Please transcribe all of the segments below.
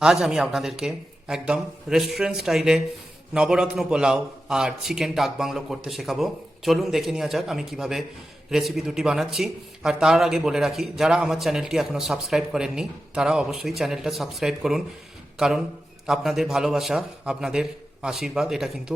আজ আমি আপনাদেরকে একদম রেস্টুরেন্ট স্টাইলে নবরত্ন পোলাও আর চিকেন ডাক বাংলো করতে শেখাবো। চলুন দেখে নেওয়া যাক আমি কিভাবে রেসিপি দুটি বানাচ্ছি। আর তার আগে বলে রাখি, যারা আমার চ্যানেলটি এখনও সাবস্ক্রাইব করেননি তারা অবশ্যই চ্যানেলটা সাবস্ক্রাইব করুন, কারণ আপনাদের ভালোবাসা, আপনাদের আশীর্বাদ এটা কিন্তু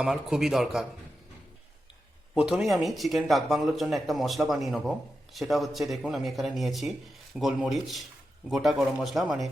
আমার খুবই দরকার। প্রথমেই আমি চিকেন ডাক বাংলোর জন্য একটা মশলা বানিয়ে নেবো। সেটা হচ্ছে, দেখুন আমি এখানে নিয়েছি গোলমরিচ, গোটা গরম মশলা মানে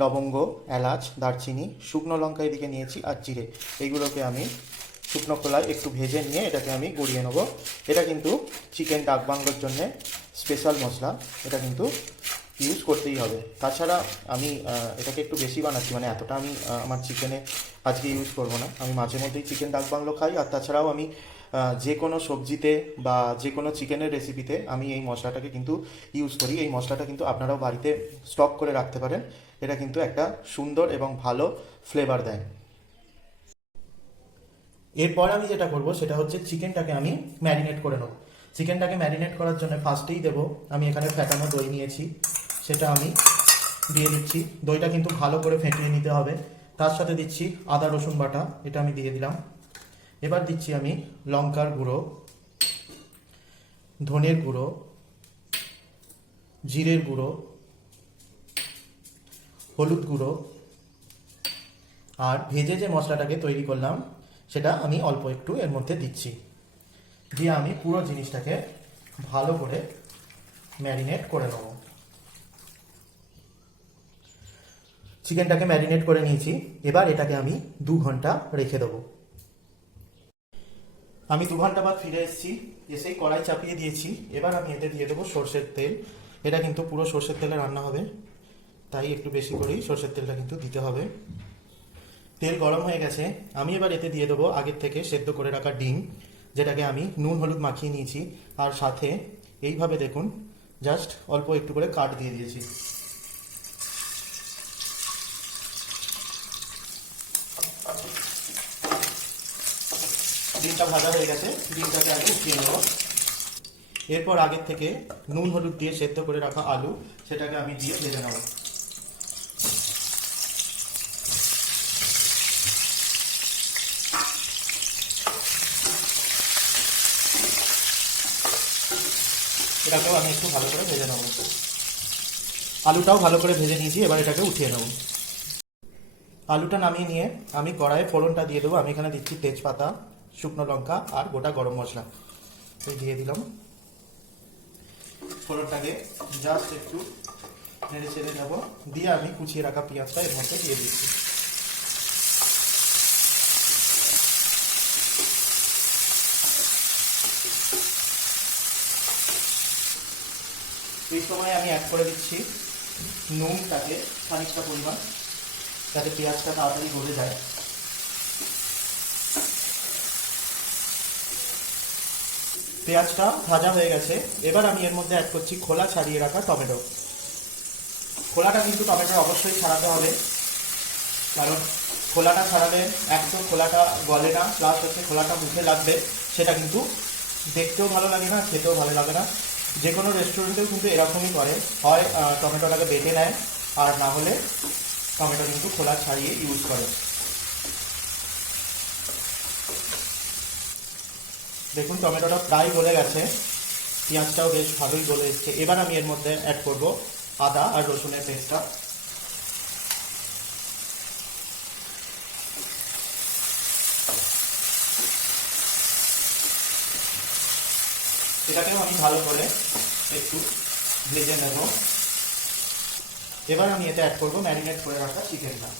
লবঙ্গ, এলাচ, দারচিনি, শুকনো লঙ্কা এদিকে নিয়েছি, আর জিরে। এইগুলোকে আমি শুকনো খোলায় একটু ভেজে নিয়ে এটাকে আমি গুঁড়িয়ে নেবো। এটা কিন্তু চিকেন ডাক বাংলোর জন্যে স্পেশাল মশলা, এটা কিন্তু ইউজ করতেই হবে। তাছাড়া আমি এটাকে একটু বেশি বানাচ্ছি, মানে এতটা আমি আমার চিকেনে আজকে ইউজ করব না। আমি মাঝে মধ্যেই চিকেন ডাক বাংলো খাই, আর তাছাড়াও আমি যে কোনো সবজিতে বা যে কোনো চিকেনের রেসিপিতে আমি এই মশলাটাকে কিন্তু ইউজ করি। এই মশলাটা কিন্তু আপনারাও বাড়িতে স্টক করে রাখতে পারেন, এটা কিন্তু একটা সুন্দর এবং ভালো ফ্লেভার দেয়। এরপর আমি যেটা করব সেটা হচ্ছে চিকেনটাকে আমি ম্যারিনেট করে নেব। চিকেনটাকে ম্যারিনেট করার জন্য ফার্স্টেই দেবো, আমি এখানে ফ্যাটানো দই নিয়েছি, সেটা আমি দিয়ে দিচ্ছি। দইটা কিন্তু ভালো করে ফেটিয়ে নিতে হবে। তার সাথে দিচ্ছি আদা রসুন বাটা, এটা আমি দিয়ে দিলাম। এবার দিচ্ছি আমি লঙ্কার গুঁড়ো, ধনের গুঁড়ো, জিরের গুঁড়ো, হলুদ গুঁড়ো, আর ভেজে যে মশলাটাকে তৈরি করলাম সেটা আমি অল্প একটু এর মধ্যে দিচ্ছি। দিয়ে আমি পুরো জিনিসটাকে ভালো করে ম্যারিনেট করে নেব। চিকেনটাকে ম্যারিনেট করে নিয়েছি, এবার এটাকে আমি 2 ঘন্টা রেখে দেবো। আমি 2 ঘন্টা বাদ ফিরে এসেছি, এসেই কড়াই চাপিয়ে দিয়েছি। এবার আমি এতে দিয়ে দেবো সর্ষের তেল। এটা কিন্তু পুরো সর্ষের তেলে রান্না হবে, তাই একটু বেশি করেই সর্ষের তেলটা কিন্তু দিতে হবে। তেল গরম হয়ে গেছে, আমি এবার এতে দিয়ে দেবো আগের থেকে সেদ্ধ করে রাখা ডিম, যেটাকে আমি নুন হলুদ মাখিয়ে নিয়েছি। আর সাথে এইভাবে দেখুন জাস্ট অল্প একটু করে কাট দিয়ে দিয়েছি। ডিমটা ভাজা হয়ে গেছে, ডিমটাকে আগে উঠিয়ে নেব। এরপর আগের থেকে নুন হলুদ দিয়ে সেদ্ধ করে রাখা আলু, সেটাকে আমি দিয়ে ভেজে নেব। এটাকেও আমি একটু ভালো করে ভেজে নেব। আলুটাও ভালো করে ভেজে নিয়েছি, এবার এটাকে উঠিয়ে নেব। আলুটা নামিয়ে নিয়ে আমি কড়াইয়ে ফোড়নটা দিয়ে দেবো। আমি এখানে দিচ্ছি তেজপাতা, শুকনো লঙ্কা আর গোটা গরম মশলা, এই দিয়ে দিলাম। ফোড়নটাকে জাস্ট একটু নেড়ে চেড়ে নেব, দিয়ে আমি কুচিয়ে রাখা পেঁয়াজটা এর মধ্যে দিয়ে দিচ্ছি। এই সময় আমি অ্যাড করে দিচ্ছি নুনটাকে খানিকটা পরিমাণ, যাতে পেঁয়াজটা তাড়াতাড়ি গলে যায়। পেঁয়াজটা ভাজা হয়ে গেছে, এবার আমি এর মধ্যে অ্যাড করছি খোলা ছাড়িয়ে রাখা টমেটো। খোলাটা কিন্তু টমেটো অবশ্যই ছাড়াতে হবে, কারণ খোলাটা ছাড়ালে একদম খোলাটা গলে না, প্লাস হচ্ছে খোলাটা মুখে লাগবে, সেটা কিন্তু দেখতেও ভালো লাগে না, খেতেও ভালো লাগে না। যে কোনো রেস্টুরেন্টেও কিন্তু এরকমই করে, হয় টমেটোটাকে বেটে নেয়, আর না হলে টমেটো কিন্তু খোলা ছাড়িয়ে ইউজ করে। দেখুন টমেটোটা প্রায় গলে গেছে, পেঁয়াজটাও বেশ ভালোই গলে এসছে। এবার আমি এর মধ্যে অ্যাড করব আদা আর রসুনের পেস্টটা। এটাকেও আমি ভালো করে একটু ভেজে নেব। এবার আমি এতে অ্যাড করব ম্যারিনেট করে রাখা চিকেনটা।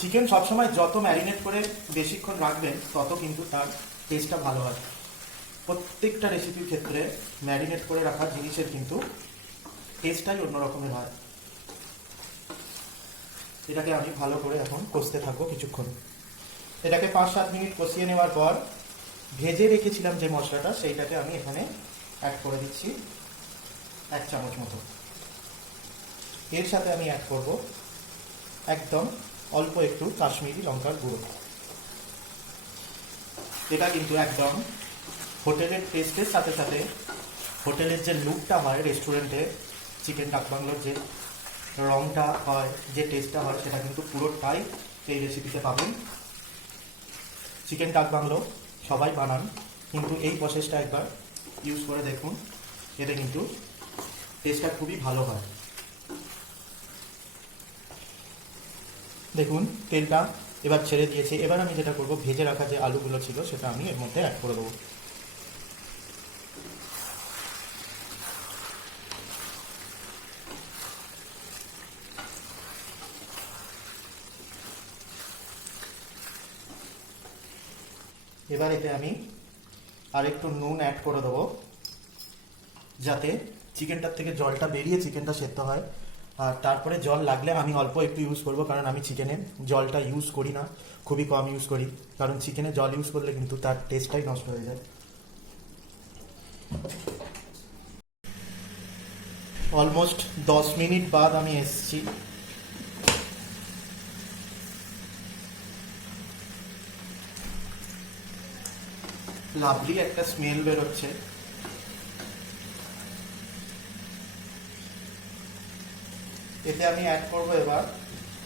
চিকেন সবসময় যত ম্যারিনেট করে বেশিক্ষণ রাখবেন তত কিন্তু তার টেস্টটা ভালো হয়। প্রত্যেকটা রেসিপির ক্ষেত্রে ম্যারিনেট করে রাখা জিনিসের কিন্তু টেস্টটাই অন্যরকমের হয়। এটাকে আমি ভালো করে এখন কষতে থাকবো কিছুক্ষণ। এটাকে 5-7 মিনিট কষিয়ে নেওয়ার পর ভেজে রেখেছিলাম যে মশলাটা, সেইটাকে আমি এখানে অ্যাড করে দিচ্ছি 1 চামচ মতো। এর সাথে আমি অ্যাড করব একদম অল্প একটু কাশ্মীরি লঙ্কার গুঁড়ো। এটা কিন্তু একদম হোটেলের টেস্টের সাথে সাথে হোটেলের যে লুকটা হয় রেস্টুরেন্টে, চিকেন ডাক বাংলোর যে রংটা হয়, যে টেস্টটা হয়, সেটা কিন্তু পুরোটাই এই রেসিপিতে পাবেন। চিকেন ডাক বাংলো সবাই বানান, কিন্তু এই প্রসেসটা একবার ইউজ করে দেখুন, এতে কিন্তু টেস্টটা খুবই ভালো হয়। দেখুন তেলটা এবার ছেড়ে দিয়েছে। এবার আমি যেটা করব, ভেজে রাখা যে আলুগুলো ছিল সেটা আমি এর মধ্যে অ্যাড করে দেবো। এবার এতে আমি আরেকটু নুন অ্যাড করে দেবো, যাতে চিকেনটার থেকে জলটা বেরিয়ে চিকেনটা সেদ্ধ হয়। আর তারপরে জল লাগলে আমি অল্প একটু ইউজ করব, কারণ আমি চিকেনে জলটা ইউজ করি না, খুবই কম ইউজ করি, কারণ চিকেনে জল ইউজ করলে কিন্তু তার টেস্টটাই নষ্ট হয়ে যায়। অলমোস্ট 10 মিনিট বাদ আমি এসেছি। লাভলি একটা স্মেল বেরোচ্ছে। এতে আমি অ্যাড করব এবার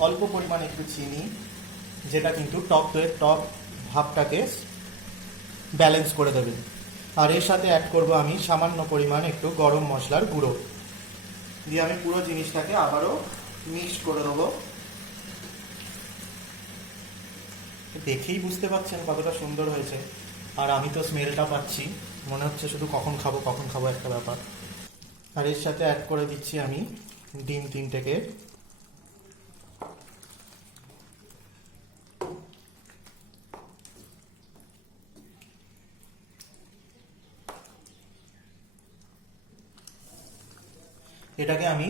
অল্প পরিমাণ একটু চিনি, যেটা কিন্তু টক দইয়ের টক ভাবটাকে ব্যালেন্স করে দেবে। আর এর সাথে অ্যাড করব আমি সামান্য পরিমাণ একটু গরম মশলার গুঁড়ো দিয়ে আমি পুরো জিনিসটাকে আবারও মিক্স করে দেবো। দেখেই বুঝতে পারছেন কতটা সুন্দর হয়েছে, আর আমি তো স্মেলটা পাচ্ছি, মনে হচ্ছে শুধু কখন খাবো একটা ব্যাপার। আর এর সাথে অ্যাড করে দিচ্ছি আমি ডিম 3টেকে। এটাকে আমি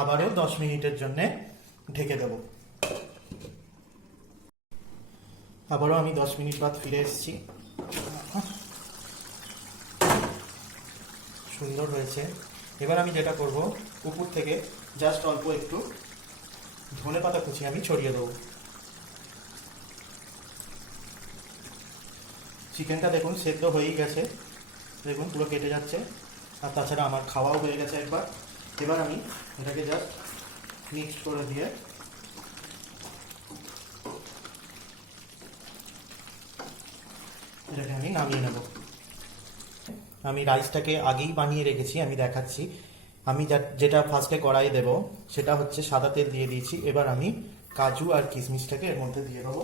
আবারও 10 মিনিটের জন্য ঢেকে দেব। আবারও আমি 10 মিনিট বাদ ফিরে এসেছি। সুন্দর হয়েছে। এবার আমি যেটা করব, উপর থেকে জাস্ট অল্প একটু ধনেপাতা কুচি আমি ছড়িয়ে দেবো। চিকেনটা দেখুন সেদ্ধ হয়েই গেছে, দেখুন পুরো কেটে যাচ্ছে, আর তাছাড়া আমার খাওয়াও হয়ে গেছে একবার। এবার আমি এটাকে জাস্ট মিক্সড করে দিয়ে এটাকে আমি নামিয়ে নেব। আমি রাইসটাকে আগেই বানিয়ে রেখেছি, আমি দেখাচ্ছি। আমি যেটা ফার্স্টে কড়াই দেব সেটা হচ্ছে সাদা তেল দিয়ে দিয়েছি। এবার আমি কাজু আর কিশমিশটাকে এর মধ্যে দিয়ে দেবো,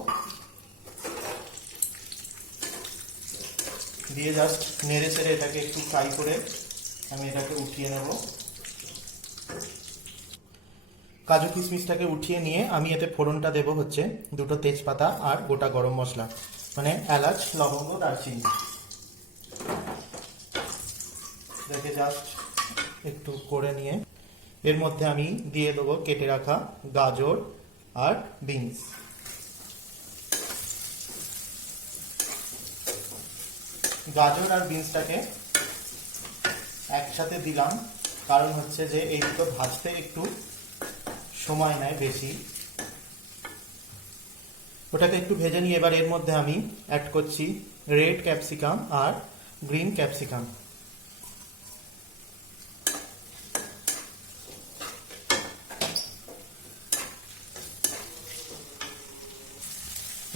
দিয়ে জাস্ট নেড়ে চেড়ে এটাকে একটু ফ্রাই করে আমি এটাকে উঠিয়ে নেব। কাজু কিশমিশটাকে উঠিয়ে নিয়ে আমি এতে ফোড়নটা দেব হচ্ছে 2টো তেজপাতা আর গোটা গরম মশলা, মানে এলাচ, লবঙ্গ, দারচিনি। এটাকে জাস্ট একটু করে নিয়ে এর মধ্যে আমি দিয়ে দেবো কেটে রাখা গাজর আর বিনস। গাজর আর বিনসটাকে একসাথে দিলাম, কারণ হচ্ছে যে এই দুটো ভাজতে একটু সময় নেয় বেশি। ওটাকে একটু ভেজে নিয়ে এবার এর মধ্যে আমি অ্যাড করছি রেড ক্যাপসিকাম আর গ্রিন ক্যাপসিকাম।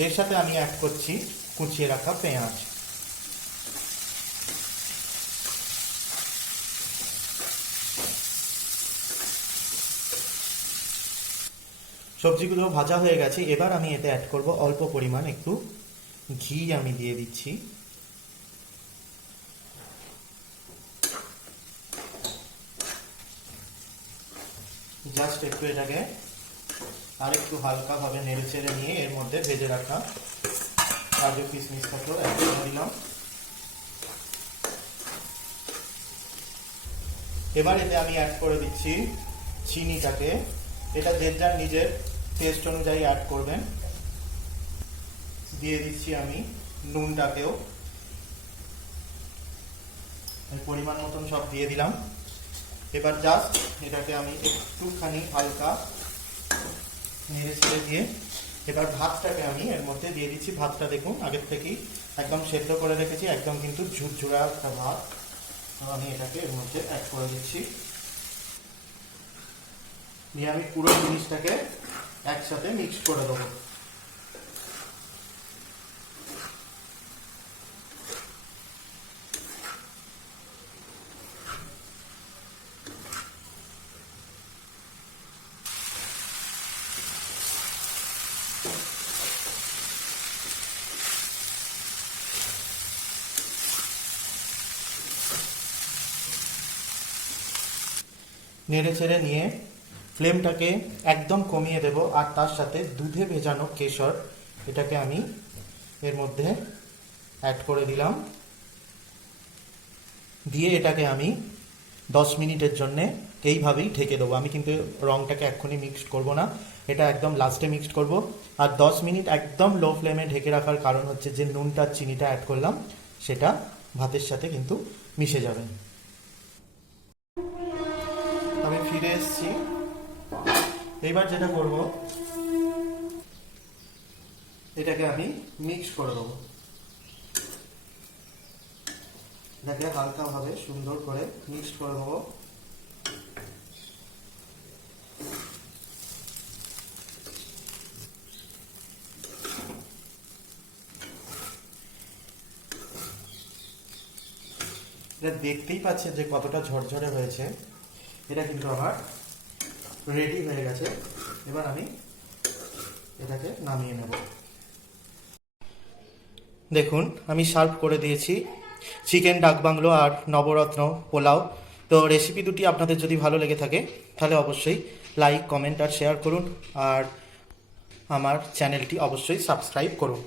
এর সাথে আমি অ্যাড করছি কুচিয়ে রাখা পেঁয়াজ। সবজিগুলো ভাজা হয়ে গেছে। এবার আমি এতে অ্যাড করব অল্প পরিমাণ একটু ঘি, আমি দিয়ে দিচ্ছি। জাস্ট একটু এটাকে আর একটু হালকাভাবে নেড়ে চেড়ে নিয়ে এর মধ্যে ভেজে রাখা কাজু কিশমিশটাকেও অ্যাড করে দিলাম। এবার এতে আমি অ্যাড করে দিচ্ছি চিনিটাকে। এটা যে যার নিজের টেস্ট অনুযায়ী অ্যাড করবেন। দিয়ে দিচ্ছি আমি নুনটাকেও। আমি পরিমাণ মতন সব দিয়ে দিলাম। এবার জাস্ট এটাকে আমি একটুখানি হালকা নেড়ে ছেড়ে দিয়ে এবার ভাতটাকে আমি এর মধ্যে দিয়ে দিচ্ছি। ভাতটা দেখুন আগের থেকেই একদম সেদ্ধ করে রেখেছি, একদম কিন্তু ঝুরঝুরা একটা ভাত। আমি এটাকে এর মধ্যে অ্যাড করে দিচ্ছি, দিয়ে আমি পুরো জিনিসটাকে একসাথে মিক্স করে দেবো। নেড়ে ছেড়ে নিয়ে ফ্লেমটাকে একদম কমিয়ে দেব, আর তার সাথে দুধে ভেজানো কেশর এটাকে আমি এর মধ্যে অ্যাড করে দিলাম। দিয়ে এটাকে আমি 10 মিনিটের জন্য এইভাবেই ঢেকে দেবো। আমি কিন্তু রংটাকে এক্ষুনি মিক্সড করব না, এটা একদম লাস্টে মিক্সড করব। আর 10 মিনিট একদম লো ফ্লেমে ঢেকে রাখার কারণ হচ্ছে যে নুনটা চিনিটা অ্যাড করলাম সেটা ভাতের সাথে কিন্তু মিশে যাবে। আমি ফিরে এসেছি। এইবার যেটা করব, এটাকে আমি মিক্স করে দেবো। এটাকে হালকাভাবে সুন্দর করে মিক্স করে দেবো। এটা দেখতেই পাচ্ছেন যে কতটা ঝরঝরে হয়েছে। এটা কিন্তু আমার রেডি হয়ে গেছে। এবার আমি এটাকে নামিয়ে নেব। দেখুন আমি সার্ভ করে দিয়েছি চিকেন ডাক বাংলো আর নবরত্ন পোলাও। তো রেসিপি দুটি আপনাদের যদি ভালো লেগে থাকে তাহলে অবশ্যই লাইক, কমেন্ট আর শেয়ার করুন, আর আমার চ্যানেলটি অবশ্যই সাবস্ক্রাইব করুন।